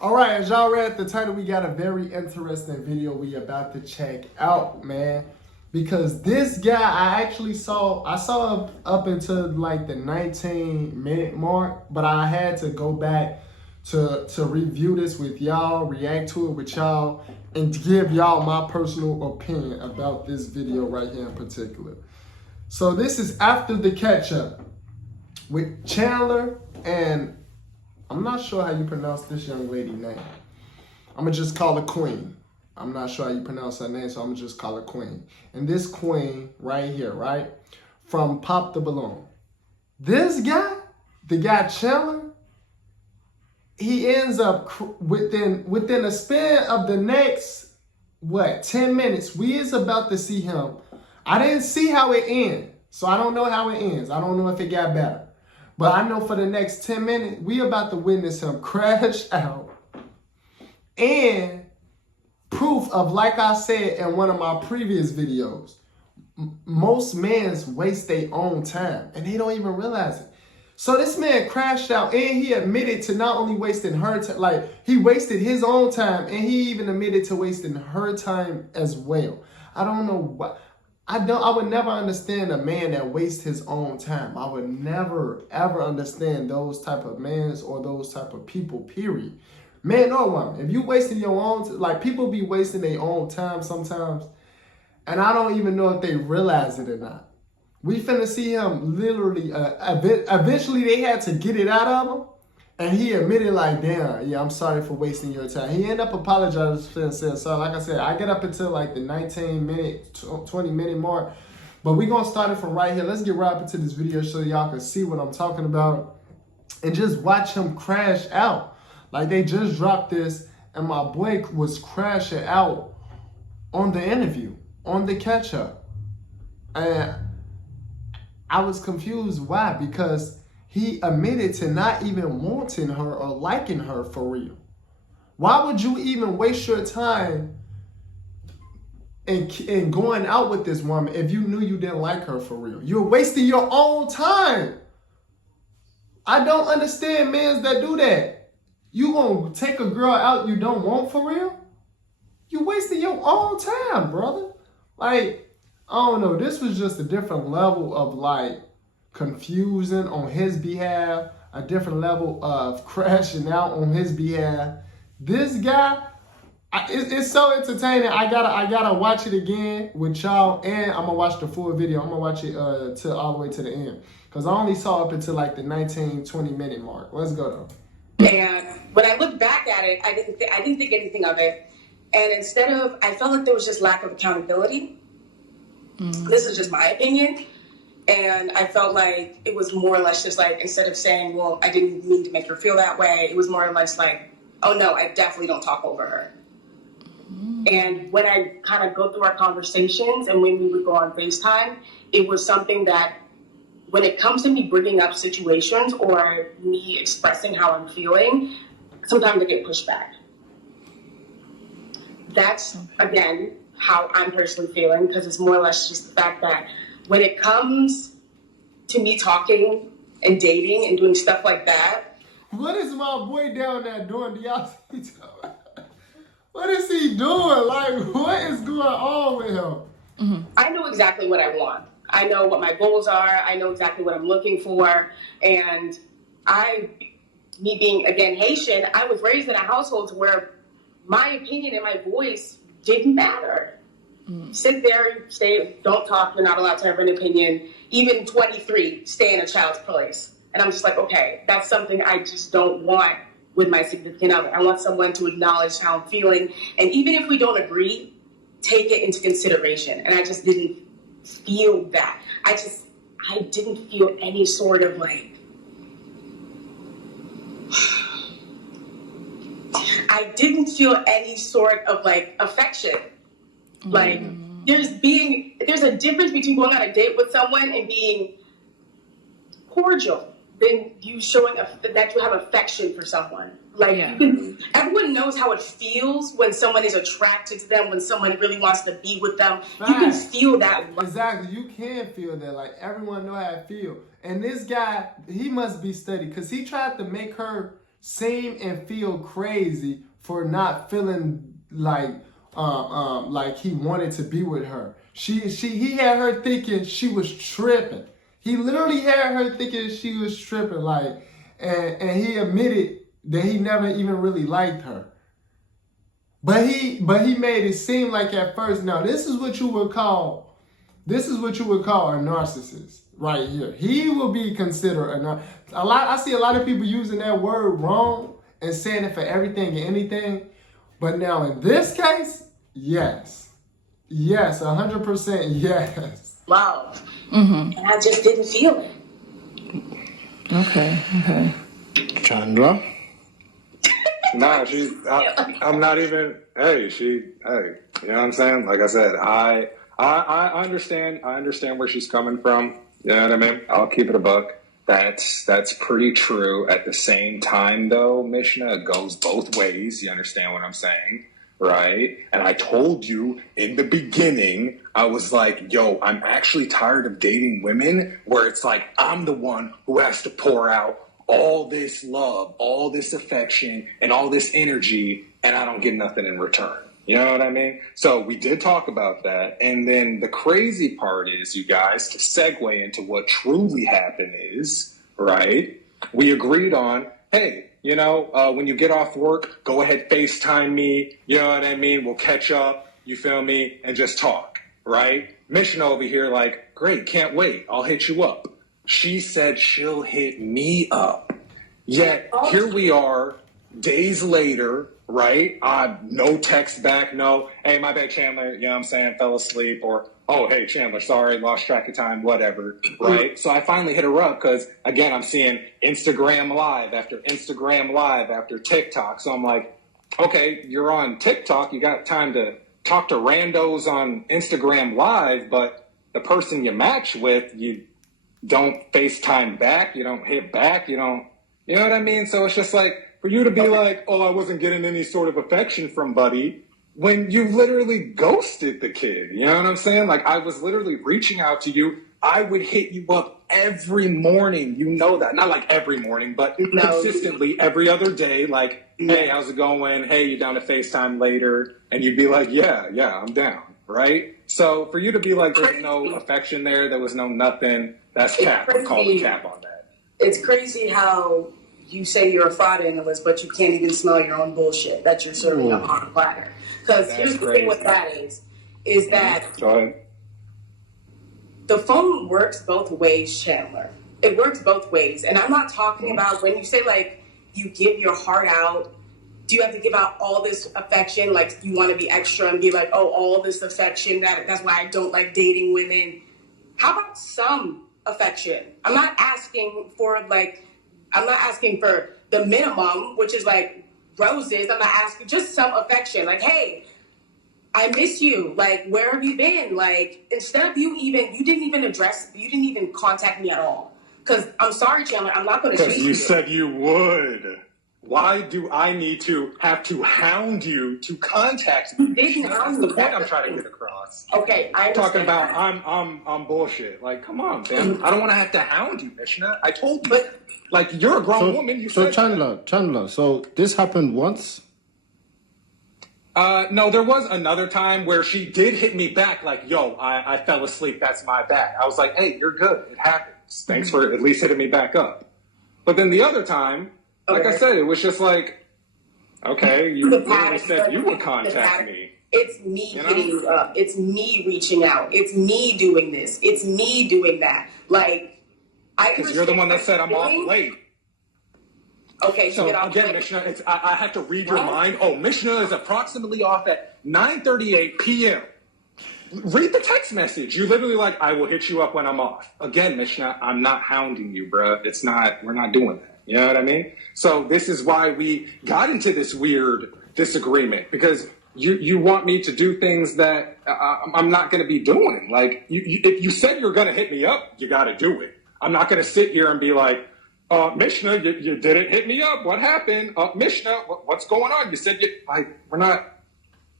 All right, as y'all read the title, we got a very interesting video we about to check out, man. Because this guy, I saw him up until like the 19-minute mark, but I had to go back to review this with y'all, react to it with y'all, and give y'all my personal opinion about this video right here in particular. So this is after the catch-up with Chandler and I'm not sure how you pronounce this young lady name. I'm gonna just call her Queen. I'm not sure how you pronounce her name, so I'm gonna just call her Queen. And this Queen right here, right? From Pop the Balloon. This guy, the guy Chandler, he ends up within a span of the next, 10 minutes, we is about to see him. I didn't see how it ends, so I don't know how it ends. I don't know if it got better. But I know for the next 10 minutes, we about to witness him crash out. And proof of, like I said in one of my previous videos, most men waste their own time and they don't even realize it. So this man crashed out and he admitted to not only wasting her time, like he wasted his own time and he even admitted to wasting her time as well. I don't know what. I would never understand a man that wastes his own time. I would never, ever understand those type of men or those type of people, period. Man or woman. If you wasting your own, like people be wasting their own time sometimes, and I don't even know if they realize it or not. We finna see him literally, eventually they had to get it out of him, and he admitted like, damn, yeah, I'm sorry for wasting your time. He ended up apologizing and said sorry. Like I said, I get up until like the 19-minute, 20-minute mark. But we're going to start it from right here. Let's get right up into this video so y'all can see what I'm talking about. And just watch him crash out. Like they just dropped this and my boy was crashing out on the interview, on the catch-up. And I was confused why, because he admitted to not even wanting her or liking her for real. Why would you even waste your time in going out with this woman if you knew you didn't like her for real? You're wasting your own time. I don't understand men that do that. You gonna take a girl out you don't want for real? You wasting your own time, brother. Like, I don't know. This was just a different level of like confusion on his behalf, a different level of crashing out on his behalf. This guy, it's so entertaining. I gotta watch it again with y'all, and I'm gonna watch the full video. I'm gonna watch it all the way to the end, because I only saw up until like the 19-20 minute mark. Let's go though. And when I look back at it, I didn't think anything of it, and instead of, I felt like there was just lack of accountability. This is just my opinion. And I felt like it was more or less just like, instead of saying, well, I didn't mean to make her feel that way, it was more or less like, oh no, I definitely don't talk over her. And when I kind of go through our conversations and when we would go on FaceTime, it was something that when it comes to me bringing up situations or me expressing how I'm feeling, sometimes I get pushed back. That's, again, how I'm personally feeling, because it's more or less just the fact that when it comes to me talking and dating and doing stuff like that. What is my boy down there doing? Do y'all see? What is he doing? Like, what is going on with him? I know exactly what I want. I know what my goals are. I know exactly what I'm looking for. And me being, again, Haitian, I was raised in a household where my opinion and my voice didn't matter. Sit there, stay, don't talk, you're not allowed to have an opinion. Even 23, stay in a child's place. And I'm just like, okay, that's something I just don't want with my significant other. I want someone to acknowledge how I'm feeling. And even if we don't agree, take it into consideration. And I just didn't feel that. I didn't feel any sort of like, I didn't feel any sort of like affection. Like, there's a difference between going on a date with someone and being cordial than you showing that you have affection for someone. Like, everyone knows how it feels when someone is attracted to them, when someone really wants to be with them. Right. You can feel that. Exactly, you can feel that. Like, everyone know how it feel. And this guy, he must be steady, because he tried to make her seem and feel crazy for not feeling like he wanted to be with her. He had her thinking she was tripping. He literally had her thinking she was tripping, like, and he admitted that he never even really liked her. But he made it seem like at first. Now this is what you would call a narcissist right here. He will be considered I see a lot of people using that word wrong and saying it for everything and anything. But now in this case, yes, 100% yes. Love, and I just didn't feel it. Okay. Chandra? Nah, I'm not even, hey, you know what I'm saying? Like I said, I understand where she's coming from. You know what I mean? I'll keep it a buck. That's pretty true. At the same time, though, Mishna, it goes both ways. You understand what I'm saying? Right? And I told you in the beginning, I was like, yo, I'm actually tired of dating women where it's like I'm the one who has to pour out all this love, all this affection, and all this energy, and I don't get nothing in return. You know what I mean? So we did talk about that. And then the crazy part is, you guys, to segue into what truly happened is, right? We agreed on, hey, you know, when you get off work, go ahead, FaceTime me. You know what I mean? We'll catch up, you feel me? And just talk, right? Mission over here like, great, can't wait. I'll hit you up. She said she'll hit me up. Yet here we are, days later, right? No text back, no, hey, my bad, Chandler, you know what I'm saying, fell asleep, or, oh, hey, Chandler, sorry, lost track of time, whatever, right? So I finally hit her up because, again, I'm seeing Instagram Live after TikTok. So I'm like, okay, you're on TikTok, you got time to talk to randos on Instagram Live, but the person you match with, you don't FaceTime back, you don't hit back, you know what I mean? So it's just like, for you to be like, oh, I wasn't getting any sort of affection from Buddy, when you literally ghosted the kid, you know what I'm saying? Like, I was literally reaching out to you. I would hit you up every morning, you know that. Not like every morning, but consistently every other day, like, hey, how's it going? Hey, you down to FaceTime later? And you'd be like, yeah, I'm down, right? So for you to be like, there's no affection there was no nothing, that's cap. I'm calling cap on that. It's crazy how you say you're a fraud analyst, but you can't even smell your own bullshit that you're serving up on a platter. Because here's the thing with that is that the phone works both ways, Chandler. It works both ways. And I'm not talking about when you say, like, you give your heart out, do you have to give out all this affection? Like, you want to be extra and be like, oh, all this affection, that's why I don't like dating women. How about some affection? I'm not asking for the minimum, which is like roses. I'm not asking, just some affection. Like, hey, I miss you. Like, where have you been? Like, instead of you didn't even contact me at all. Because I'm sorry, Chandler, I'm not going to chase you. Because you said you would. Why do I need to have to hound you to contact me? You didn't hound me. That's the point I'm trying to get across. Okay, I understand. Talking about I'm bullshit. Like, come on, man. I don't want to have to hound you, Mishna. I told you. But, like, you're a grown woman. You said Chandler, so this happened once? No, there was another time where she did hit me back like, yo, I fell asleep. That's my bad. I was like, hey, you're good. It happens. Thanks for at least hitting me back up. But then the other time, like I said, it was just like, okay, you literally said you would contact me. It's me hitting you up. It's me reaching out. It's me doing this. It's me doing that. Like, because you're the one that said I'm off late. Okay, so again, Mishna, I have to read your mind. Oh, Mishna is approximately off at 9:38 p.m. Read the text message. You literally like, I will hit you up when I'm off. Again, Mishna, I'm not hounding you, bruh. We're not doing that. You know what I mean? So this is why we got into this weird disagreement, because you want me to do things that I'm not going to be doing. Like, if you said you're going to hit me up, you got to do it. I'm not going to sit here and be like, Mishna, you didn't hit me up. What happened? Mishna, what's going on? You said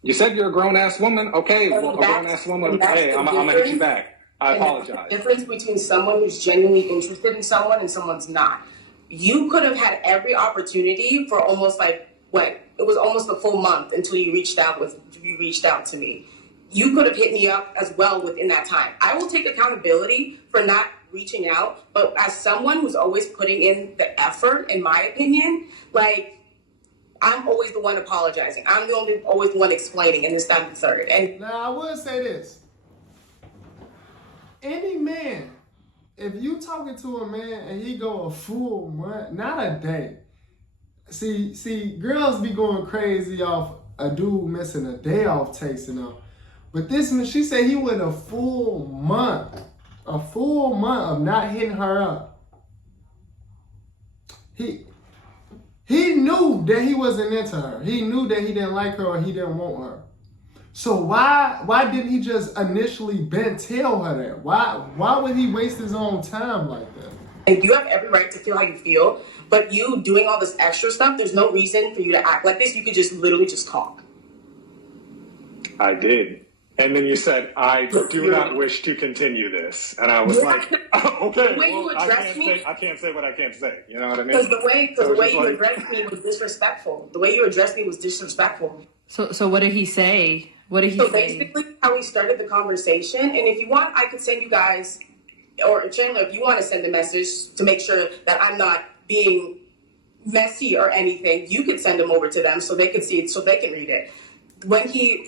you said you're a grown-ass woman. Okay, well, a grown-ass woman. Hey, I'm going to hit you back. I apologize. The difference between someone who's genuinely interested in someone and someone's not. you could have had every opportunity for almost like what it was almost a full month until you reached out to me. You could have hit me up as well within that time. I will take accountability for not reaching out, but as someone who's always putting in the effort, in my opinion, like, I'm always the one apologizing. I'm always the one explaining, and this, that, and the third. And now I will say this: any man, if you talking to a man and he go a full month, not a day. See, girls be going crazy off a dude missing a day off texting them, but this one, she said he went a full month of not hitting her up. He knew that he wasn't into her. He knew that he didn't like her or he didn't want her. So why didn't he just initially tell her that? Why would he waste his own time like that? And you have every right to feel how you feel, but you doing all this extra stuff, there's no reason for you to act like this. You could just literally just talk. I did. And then you said, I do not wish to continue this. And I was like, oh, okay, The way you well, addressed me, I can't say what I can't say. You know what I mean? because the way you like, addressed me was disrespectful. The way you addressed me was disrespectful. So what did he say? What did he So say? basically, how we started the conversation, and if you want, I could send you guys, or Chandler, if you want to send a message to make sure that I'm not being messy or anything, you could send them over to them so they can see it, so they can read it. When he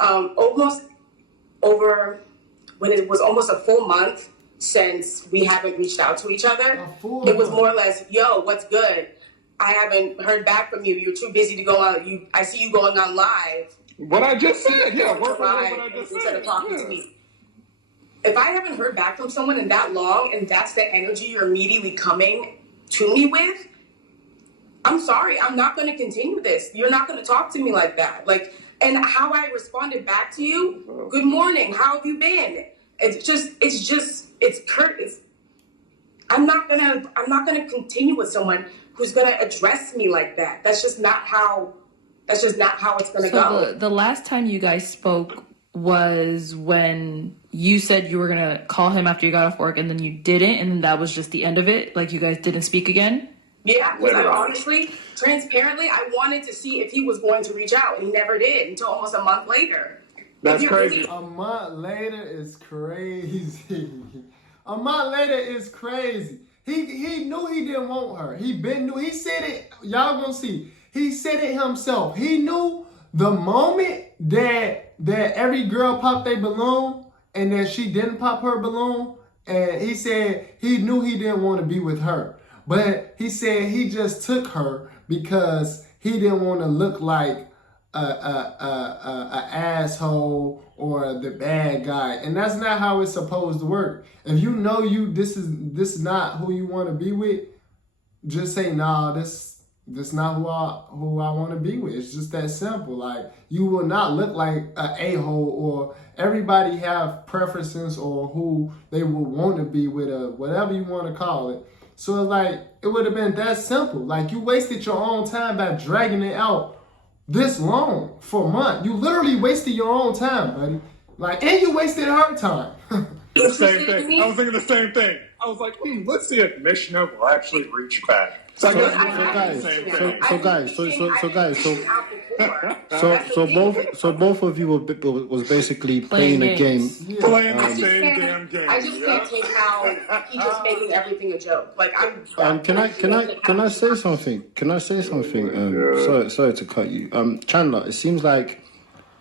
when it was almost a full month since we haven't reached out to each other, it was more or less, yo, what's good? I haven't heard back from you. You're too busy to go on. I see you going on live. What I just said, yeah. What I just Instead said, of talking to me. If I haven't heard back from someone in that long, and that's the energy you're immediately coming to me with, I'm sorry, I'm not going to continue this. You're not going to talk to me like that. Like, and how I responded back to you, good morning, how have you been? It's curt. I'm not gonna continue with someone who's gonna address me like that. That's just not how it's gonna go. So the last time you guys spoke was when you said you were gonna call him after you got off work, and then you didn't, and then that was just the end of it. Like, you guys didn't speak again. Yeah, because I honestly, transparently, I wanted to see if he was going to reach out, and he never did until almost a month later. That's crazy. A month later is crazy. A month later is crazy. He knew he didn't want her. He said it. Y'all gonna see. He said it himself. He knew the moment that every girl popped their balloon and that she didn't pop her balloon, and he said he knew he didn't want to be with her. But he said he just took her because he didn't want to look like a asshole or the bad guy, and that's not how it's supposed to work. If you know this is not who you want to be with, just say, nah, this not who I want to be with. It's just that simple. Like, you will not look like an a-hole, or everybody have preferences or who they would want to be with, or whatever you want to call it. So it's like, it would have been that simple. Like, you wasted your own time by dragging it out this long for a month. You literally wasted your own time, buddy. Like, and you wasted her time. The same thing. I was thinking the same thing. I was like, let's see if Mishna will actually reach back. So both of you was basically playing a game. Yeah. Playing the same damn game. I just can't take how he just making everything a joke. Like, Can I say something? Can I say something? Sorry to cut you. Chandler, it seems like,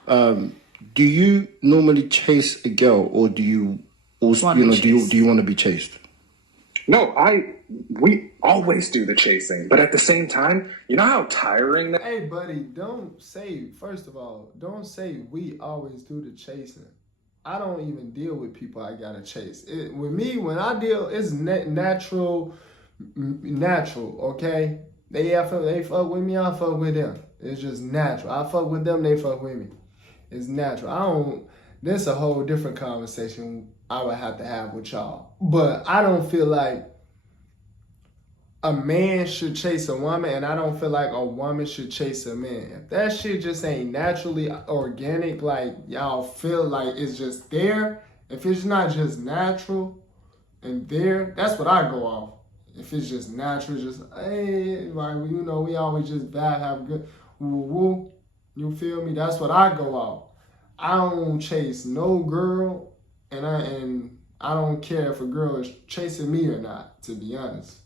do you normally chase a girl, or do you also, do you want to be chased? No, we always do the chasing, but at the same time, you know how tiring that. Hey, buddy, first of all, don't say we always do the chasing. I don't even deal with people I gotta chase. With me, when I deal, it's natural, okay? They fuck with me, I fuck with them. It's just natural. I fuck with them, they fuck with me. It's natural. This is a whole different conversation I would have to have with y'all. But I don't feel like a man should chase a woman, and I don't feel like a woman should chase a man. If that shit just ain't naturally organic, like y'all feel like it's just there, if it's not just natural and there, that's what I go off. If it's just natural, just hey, like you know, we always just vibe, have a good woo woo. You feel me? That's what I go out. I don't chase no girl, and I don't care if a girl is chasing me or not. To be honest,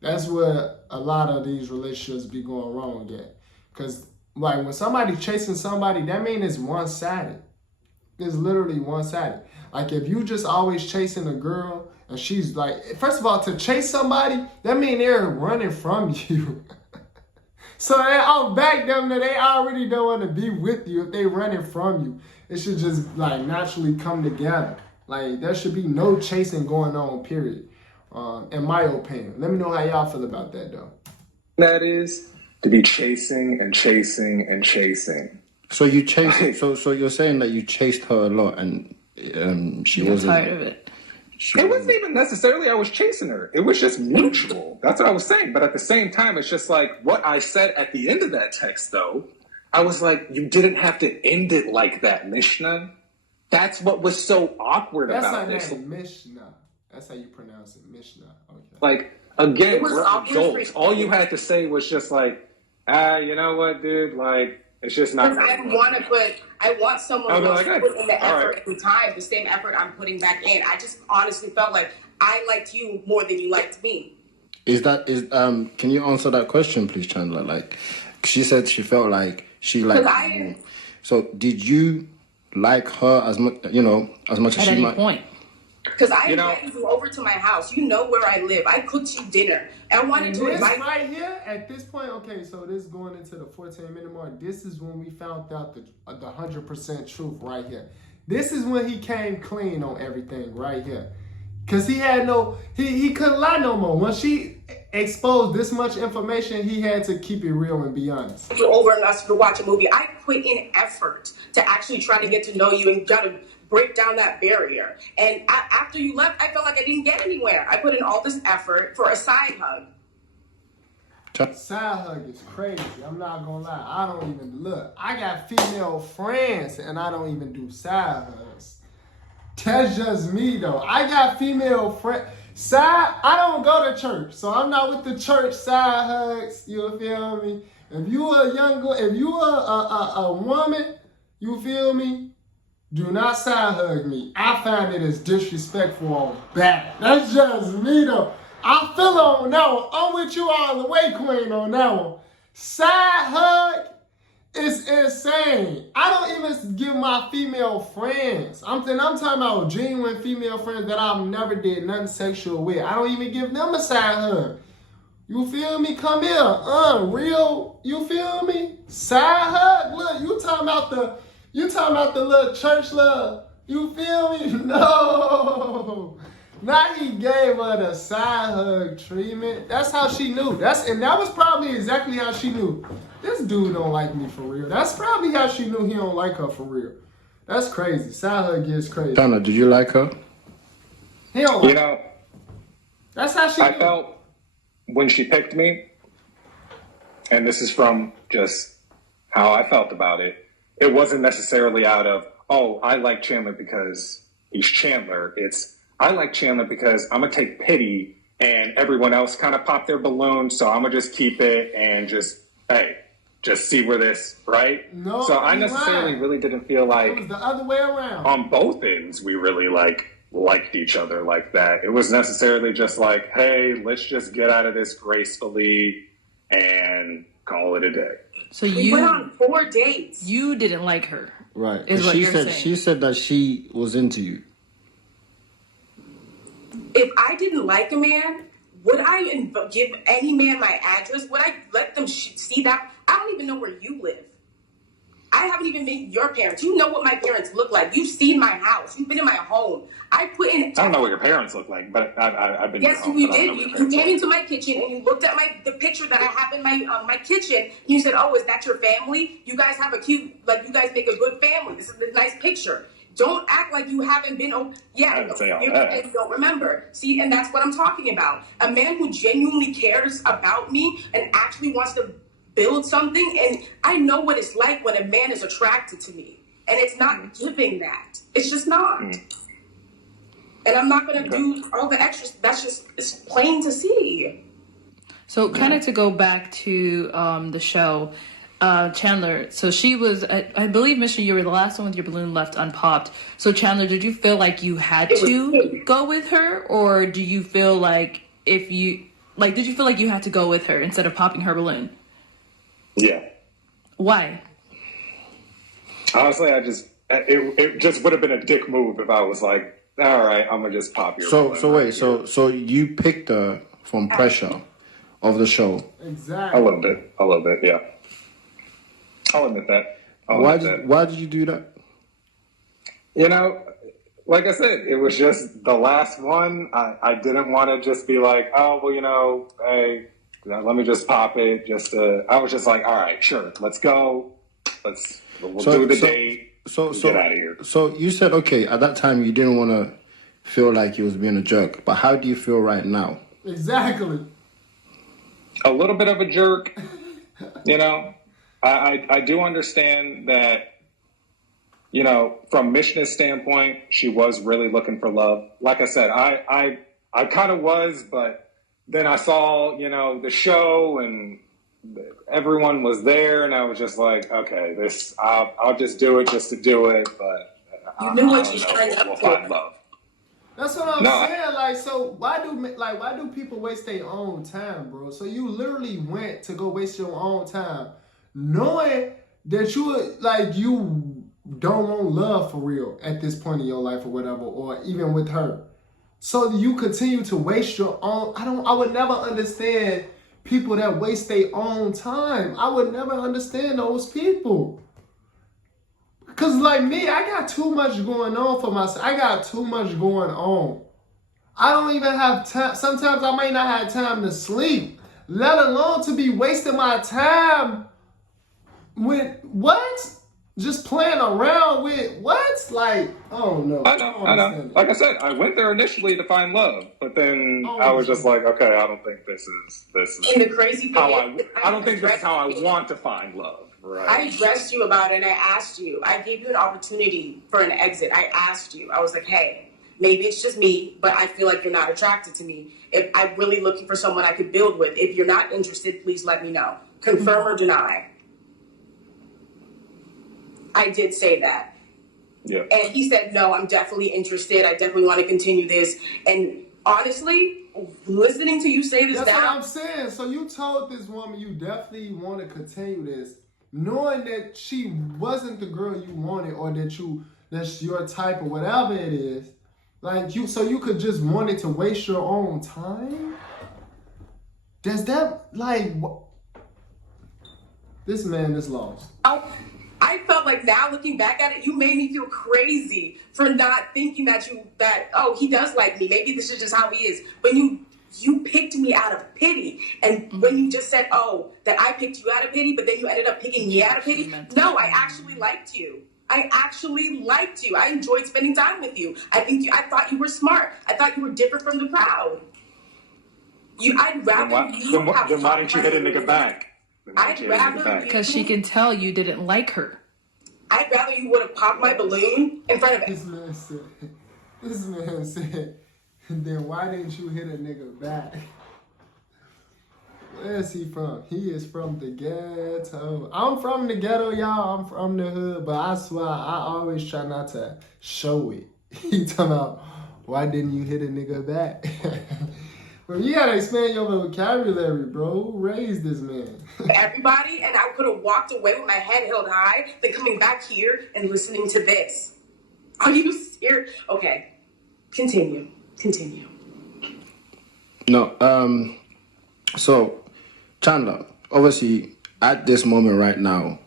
that's where a lot of these relationships be going wrong at. Cause like when somebody chasing somebody, that means it's one sided. It's literally one sided. Like if you just always chasing a girl and she's like, first of all, to chase somebody, that means they're running from you. So I'll back them that they already don't want to be with you if they running from you. It should just like naturally come together. Like there should be no chasing going on, period. In my opinion. Let me know how y'all feel about that though. That is to be chasing and chasing and chasing. So you chased. So you're saying that you chased her a lot, and she You're wasn't tired of it. It wasn't even necessarily I was chasing her. It was just mutual. That's what I was saying. But at the same time, it's just like what I said at the end of that text, though. I was like, you didn't have to end it like that, Mishnah. That's what was so awkward about this. That's Mishnah. That's how you pronounce it, Mishnah. Okay. Like, again, we're awkward adults. All you had to say was just like, you know what, dude? Like, it's just not. Because I want someone else to put in the effort and time, the same effort I'm putting back in. I just honestly felt like I liked you more than you liked me. Can you answer that question, please, Chandler? Like, she said she felt like she liked you. So did you like her as much, as much as she might? At any point. Because I invited you over to my house. You know where I live. I cooked you dinner. I wanted to invite right here at this point. Okay, so this going into the 14-minute mark. This is when we found out the 100% truth right here. This is when he came clean on everything right here. Because he had he couldn't lie no more. Once she exposed this much information, he had to keep it real and be honest. Over and us to watch a movie. I put in effort to actually try to get to know you and kind of break down that barrier. And after you left, I felt like I didn't get anywhere. I put in all this effort for a side hug. Side hug is crazy. I'm not gonna lie. I don't even look. I got female friends and I don't even do side hugs. That's just me though. I got female friends. I don't go to church, so I'm not with the church side hugs. You feel me? If you a young girl, if you a woman, you feel me? Do not side hug me. I find it as disrespectful on back. That's just me though. I feel on that one. I'm with you all the way, Queen, on that one. Side hug is insane. I don't even give my female friends. I'm talking about genuine female friends that I've never did nothing sexual with. I don't even give them a side hug. You feel me? Come here. Real. You feel me? Side hug. Look, you talking about the little church love. You feel me? No. Now he gave her the side hug treatment. That's how she knew. And that was probably exactly how she knew. This dude don't like me for real. That's probably how she knew he don't like her for real. That's crazy. Side hug is crazy. Donna, did you like her? He don't like her. That's how she knew. I felt when she picked me, and this is from just how I felt about it, it wasn't necessarily out of, oh, I like Chandler because he's Chandler. It's, I like Chandler because I'm going to take pity and everyone else kind of pop their balloon, so I'm going to just keep it and just see where this, right? No, so I necessarily really didn't feel like it was the other way around. On both ends, we really liked each other like that. It was necessarily just like, hey, let's just get out of this gracefully and call it a day. So we went on 4 dates. You didn't like her. Right. Is what you're saying. She said that she was into you. If I didn't like a man, would I give any man my address? Would I let them see that? I don't even know where you live. I haven't even met your parents. You know what my parents look like. You've seen my house. You've been in my home. I don't know what your parents look like, but I've been. Yes, you did. You came into my kitchen and you looked at the picture that I have in my kitchen. And you said, "Oh, is that your family? You guys have a cute, you guys make a good family. This is a nice picture." Don't act like you haven't been. You don't remember. See, and that's what I'm talking about. A man who genuinely cares about me and actually wants to build something. And I know what it's like when a man is attracted to me, and it's not giving that. It's just not. And I'm not gonna do all the extras. That's just, it's plain to see. So kind of to go back to the show, Chandler. So she was, I believe, Mission, you were the last one with your balloon left unpopped. So Chandler, did you feel like you had to go with her, or do you feel like did you feel like you had to go with her instead of popping her balloon? Yeah. Why? Honestly, it just would have been a dick move if I was like, all right, I'm gonna just pop your balloon. So you picked her from pressure of the show. Exactly. A little bit, yeah. I'll admit that. Why did you do that? You know, like I said, it was just the last one. I didn't want to just be like, oh, well, you know, hey, let me just pop it. I was just like, all right, sure, let's go. We'll do the date. Get out of here. So you said, okay, at that time you didn't want to feel like you was being a jerk, but how do you feel right now? Exactly. A little bit of a jerk, you know. I do understand that, you know, from Mishna's standpoint, she was really looking for love. Like I said, I kind of was, but then I saw, you know, the show and everyone was there, and I was just like, okay, I'll just do it just to do it, but You knew what you signed up we'll for. find love. That's what I'm saying. Like, so why do people waste their own time, bro? So you literally went to go waste your own time, knowing that you don't want love for real at this point in your life or whatever, or even with her. So you continue to waste your own. I would never understand people that waste their own time. I would never understand those people. Cause like me, I got too much going on for myself. I got too much going on. I don't even have time. Sometimes I might not have time to sleep, let alone to be wasting my time with what? Just playing around with what? Like, oh no. I know. Like I said, I went there initially to find love, but then I was just like, okay, I don't think this is And the crazy thing I don't think this is how I want to find love. Right. I addressed you about it and I asked you. I gave you an opportunity for an exit. I asked you. I was like, hey, maybe it's just me, but I feel like you're not attracted to me. If I'm really looking for someone I could build with. If you're not interested, please let me know. Confirm or deny. I did say that. Yeah. And he said, no, I'm definitely interested. I definitely want to continue this. And honestly, listening to you say this That's now. what I'm saying. So you told this woman you definitely want to continue this, knowing that she wasn't the girl you wanted, or that's your type, or whatever it is. Like so you could just want it to waste your own time? Does that, like, this man is lost. I felt like now looking back at it, you made me feel crazy for not thinking that he does like me. Maybe this is just how he is. But you picked me out of pity. And when you just said, that I picked you out of pity, but then you ended up picking me out of pity. No, I actually liked you. I enjoyed spending time with you. I thought you were smart. I thought you were different from the crowd. I'd rather Then why didn't you hit a nigga back? Because she can tell you didn't like her. I'd rather you would have popped my balloon in front of This man said, then why didn't you hit a nigga back? Where is he from? He is from the ghetto. I'm from the ghetto, y'all. I'm from the hood, but I swear I always try not to show it. He talking about, why didn't you hit a nigga back? Well, you gotta expand your vocabulary, bro. Who raised this man? Everybody, and I could have walked away with my head held high, then coming back here and listening to this. Are you serious? Okay, continue. No, so, Chandler, obviously, at this moment right now,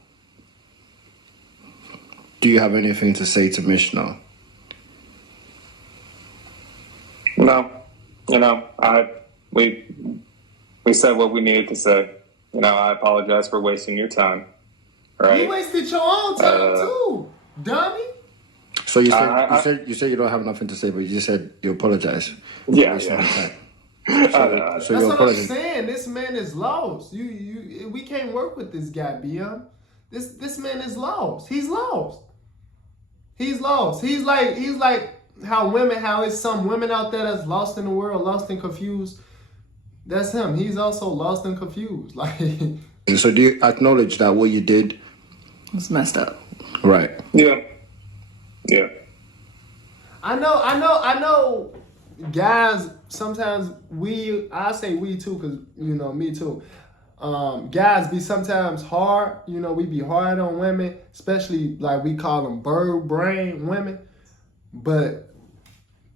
do you have anything to say to Mishna? No. You know, we said what we needed to say. You know, I apologize for wasting your time. Right? You wasted your own time too, dummy. So you said you don't have nothing to say, but you just said you apologize. Yeah. So That's you what I'm apologize. saying. This man is lost. We can't work with this guy, BM. This man is lost. He's lost. He's like how it's some women out there that's lost in the world, lost and confused. That's him. He's also lost and confused. Like, So do you acknowledge that what you did It's messed up. right? Yeah. Yeah. I know. Guys, sometimes I say we too, because me too. Guys be sometimes hard. We be hard on women, especially like we call them bird brain women. But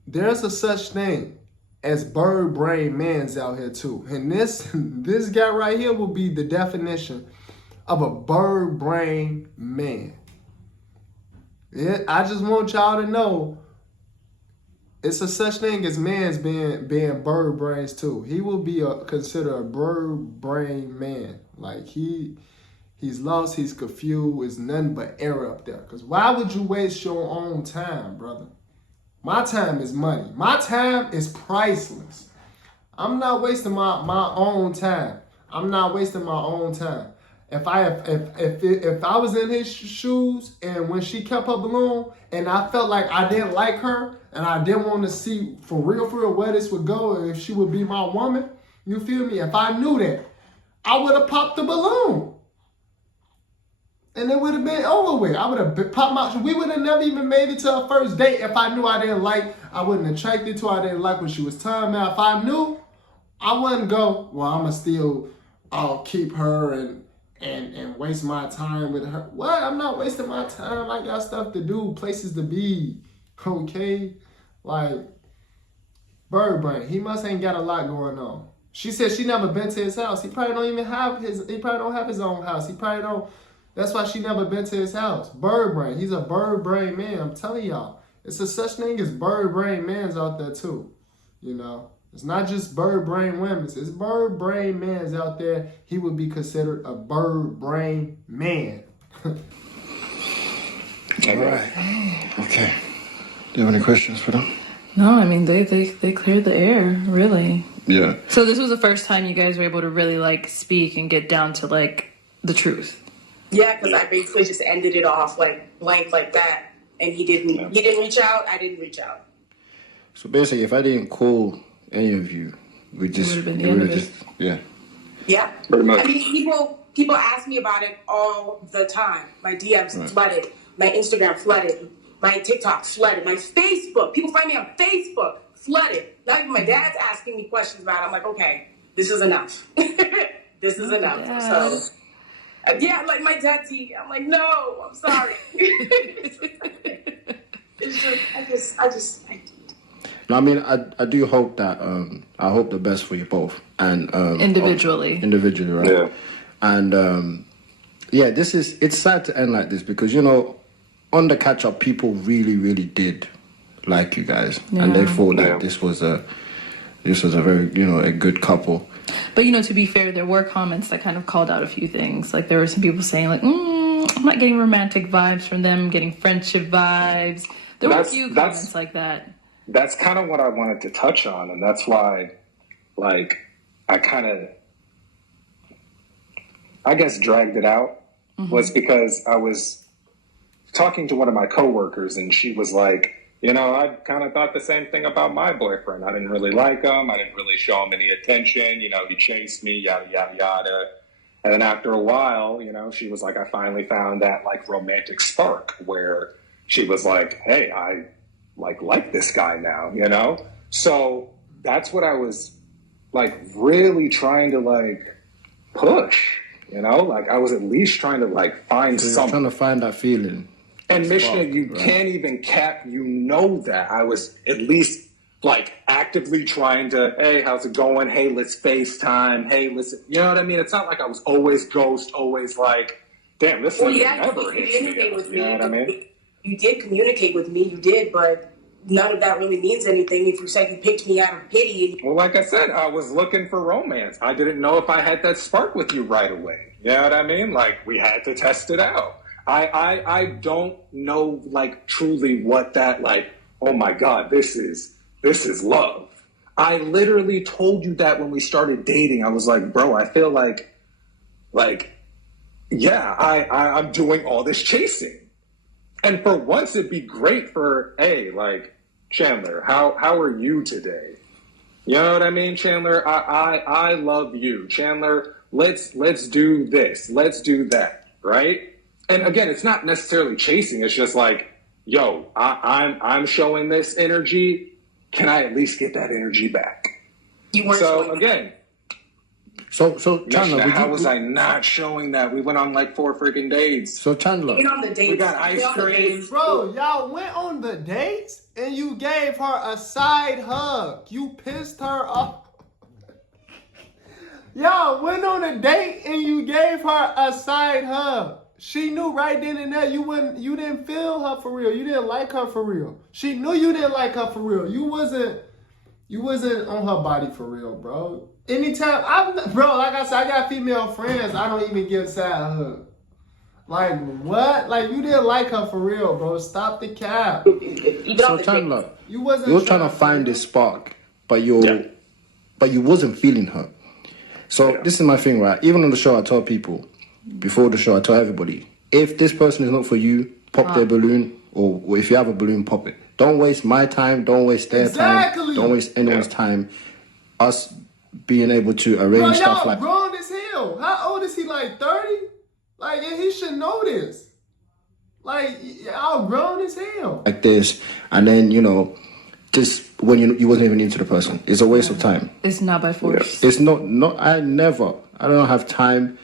there's a such thing as bird brain mans out here too, and this guy right here will be the definition of a bird brain man. I just want y'all to know it's a such thing as man's being bird brains too. He will be considered a bird brain man. Like he's lost, he's confused, it's nothing but error up there. Cause why would you waste your own time, brother? My time is money. My time is priceless. I'm not wasting my own time. I'm not wasting my own time. If I was in his shoes and when she kept her balloon and I felt like I didn't like her and I didn't want to see for real where this would go and if she would be my woman, you feel me? If I knew that, I would have popped the balloon. And it would have been over with. I would have popped my, we would have never even made it to a first date if I knew I wasn't attracted to her, I didn't like what she was telling me. If I knew, I wouldn't go, well, I'll keep her and waste my time with her. What? I'm not wasting my time. I got stuff to do, places to be. Okay? Like, bird brain. He must ain't got a lot going on. She said she never been to his house. He probably don't have his own house. That's why she never been to his house. Bird brain. He's a bird brain man. I'm telling y'all. It's a such thing as bird brain mans out there too. It's not just bird brain women. It's bird brain mans out there. He would be considered a bird brain man. All right. Okay. Do you have any questions for them? No, I mean they cleared the air, really. Yeah. So this was the first time you guys were able to really like speak and get down to like the truth. Yeah, because I basically just ended it off like blank like that, and he didn't reach out. I didn't reach out. So basically, if I didn't call any of you, we just It would have been the end of it. Yeah. Yeah, Pretty much. I mean, people ask me about it all the time. My DMs flooded, my Instagram flooded, my TikTok flooded, my Facebook. People find me on Facebook flooded. Now even my dad's asking me questions about it. I'm like, okay, this is enough. This is enough. Yeah. So. Yeah, like my daddy. I'm like, no, I'm sorry. It's just. No, I mean, I do hope that I hope the best for you both and Individually, right? Yeah. And it's sad to end like this because on the catch up, people really, really did like you guys, and they thought that this was a very a good couple. But to be fair, there were comments that kind of called out a few things. Like there were some people saying like, I'm not getting romantic vibes from them, I'm getting friendship vibes. There were a few comments like that. That's kind of what I wanted to touch on, and that's why, like, I kind of, I guess, dragged it out, was because I was talking to one of my coworkers, and she was like, I kind of thought the same thing about my boyfriend. I didn't really like him. I didn't really show him any attention. He chased me, yada, yada, yada. And then after a while, she was like, I finally found that, like, romantic spark where she was like, hey, I like this guy now, So that's what I was, like, really trying to, like, push, Like, I was at least trying to, like, find something. Trying to find that feeling. And Mishnah, you can't even cap, that. I was at least, like, actively trying to, hey, how's it going? Hey, let's FaceTime. Hey, listen. You know what I mean? It's not like I was always ghost, always like, damn, this thing never hits me. You know what I mean? You did communicate with me, you did, but none of that really means anything if you said you picked me out of pity. Well, like I said, I was looking for romance. I didn't know if I had that spark with you right away. You know what I mean? Like, we had to test it out. I don't know, like, truly what that, like, oh my God, this is love. I literally told you that when we started dating. I was like, bro, I feel like, yeah, I'm doing all this chasing. And for once, it'd be great for, hey, like, Chandler, how are you today? You know what I mean, Chandler? I love you. Chandler, let's do this. Let's do that, right? And again, it's not necessarily chasing. It's just like, yo, I'm showing this energy. Can I at least get that energy back? You weren't So showing again, So Chandler, how was I not showing that? We went on like 4 freaking dates. So Chandler, Get on the dates. We got ice Get on the cream. dates. Bro, y'all went on the dates and you gave her a side hug. You pissed her off. Y'all went on a date and you gave her a side hug. She knew right then and there you didn't feel her for real. You didn't like her for real. She knew you didn't like her for real. You wasn't on her body for real, bro. Anytime bro, like I said, I got female friends, I don't even give side hugs. Like what? Like you didn't like her for real, bro. Stop the cap. so Chandler, You wasn't you're trying to find this spark, but you wasn't feeling her. So this is my thing, right? Even on the show, I tell people, before the show, I tell everybody, if this person is not for you, pop their balloon, or if you have a balloon, pop it. Don't waste my time. Don't waste their time. Don't waste anyone's time. Us being able to arrange stuff y'all like grown as hell. How old is he? Like 30? Like he should know this. Like y'all grown as hell. like this, and then just when you wasn't even into the person, it's a waste of time. It's not by force. It's not. I don't have time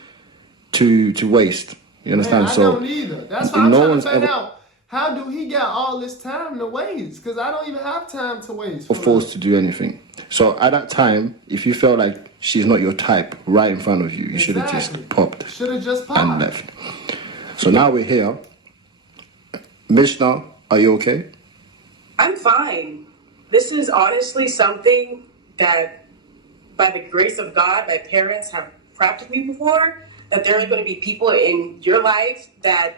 to waste. You understand? Man, I so don't either. That's why I'm no trying to one's find ever out. How do he got all this time to waste? Because I don't even have time to waste. for forced to do anything. So at that time, if you felt like she's not your type right in front of you, you should have Exactly. just popped Should have just popped. and left. So now we're here. Mishnah, are you okay? I'm fine. This is honestly something that, by the grace of God, my parents have prepped me before, that there are going to be people in your life that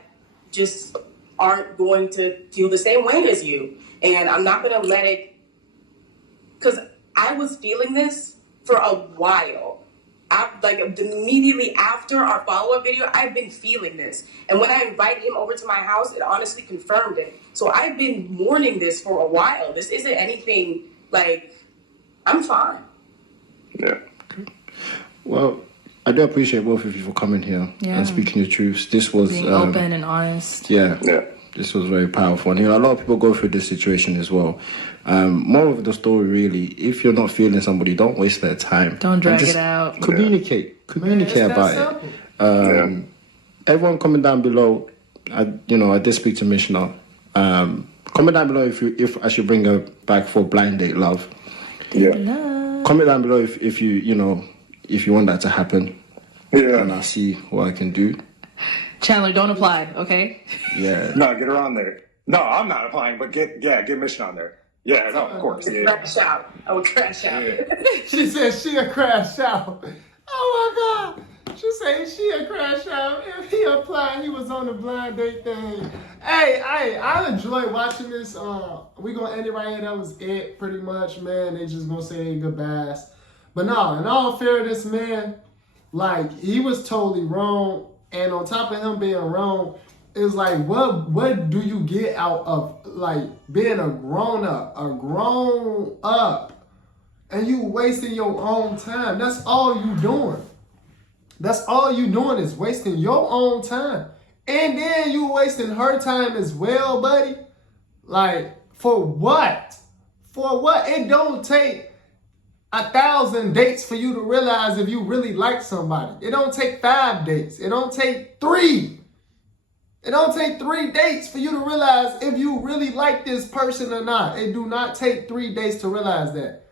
just aren't going to feel the same way as you. And I'm not going to let it, because I was feeling this for a while. Like immediately after our follow-up video, I've been feeling this. And when I invited him over to my house, it honestly confirmed it. So I've been mourning this for a while. This isn't anything like, I'm fine. Yeah. Well, I do appreciate both of you for coming here and speaking your truths. This was Being open and honest. Yeah. Yeah. This was very powerful. And a lot of people go through this situation as well. More of the story, really, if you're not feeling somebody, don't waste their time. Don't drag just it out. Communicate. Communicate Man, about it's it. that simple. Everyone comment down below. I did speak to Mishnah. Comment down below if I should bring her back for blind date love. Yeah. Comment down below if you want that to happen. Yeah. And I'll see what I can do. Chandler, don't apply, okay? Yeah. No, get her on there. No, I'm not applying, but get Mission on there. Yeah, no, of course. Yeah. Crash out. I would crash out. She said she'll crash out. Oh my God. She said she'll crash out. If he applied, he was on the blind date thing. Hey, I enjoy watching this. We gonna end it right here. That was it, pretty much, man. They just gonna say goodbyes. But no, in all fairness, man, like he was totally wrong. And on top of him being wrong, it's like, what do you get out of like being a grown up, and you wasting your own time? That's all you doing. That's all you doing is wasting your own time, and then you wasting her time as well, buddy. Like for what? For what? It don't take 1,000 dates for you to realize if you really like somebody. It don't take 5 dates. It don't take 3. It don't take 3 dates for you to realize if you really like this person or not. It do not take 3 dates to realize that.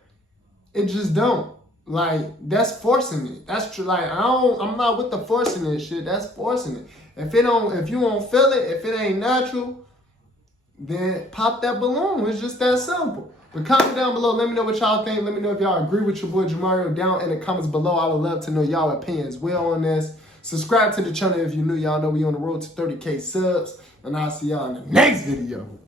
It just don't. Like, that's forcing it. That's true. Like, I'm not with the forcing it shit. That's forcing it. If you don't feel it, if it ain't natural, then pop that balloon. It's just that simple. But comment down below. Let me know what y'all think. Let me know if y'all agree with your boy Jamario down in the comments below. I would love to know y'all opinions well on this. Subscribe to the channel if you're new. Y'all know we on the road to 30K subs. And I'll see y'all in the next video.